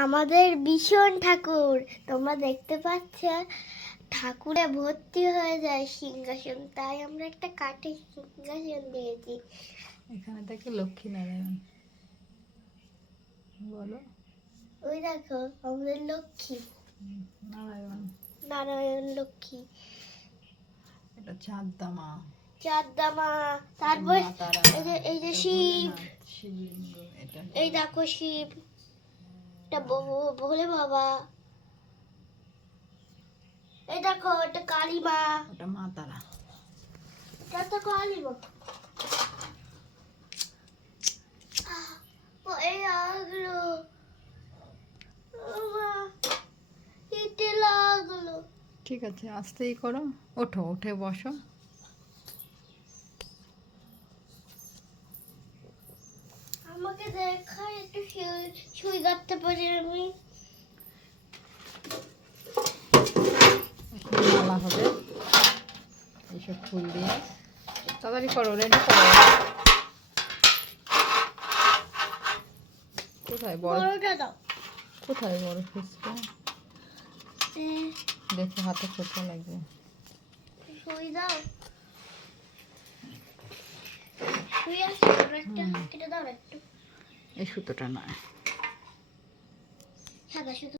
আমাদের ভীষণ ঠাকুর। তোমরা দেখতে পাচ্ছ ঠাকুরে ভর্তি হয়ে যায় সিংহাসন। তাই আমরা একটা কাঠের সিংহাসন দিয়েছি। এখানে থাকে লক্ষ্মী নারায়ণ বলো। ওই দেখো আমাদের লক্ষ্মী। নারায়ণ। নারায়ণ লক্ষ্মী। এটা চাঁদদামা চাঁদামা তারপর এই যে এই যে শিব। এই দেখো শিব। এটা ভোলে বাবা। এই দেখো এটা কালী মা ওটা মা তারা। এটা তো কালী মা আহ, ও এই লাগল। ঠিক আছে আস্তেই করো। ওঠো উঠে বসো। আমাকে দেখা একটু সুই কাটতে পারি আমি। মালা হবে। এইসব ফুল দিয়ে। তাড়াতাড়ি করো রেডি করো। কোথায় বড় কোথায় বড় ফুচকা? এ, দেখো হাতে খোঁচা লাগবে। সুই দাও। আছে ওর একটা কেটে দাও একটু এই সুতোটা নয়। সাদা সুতো।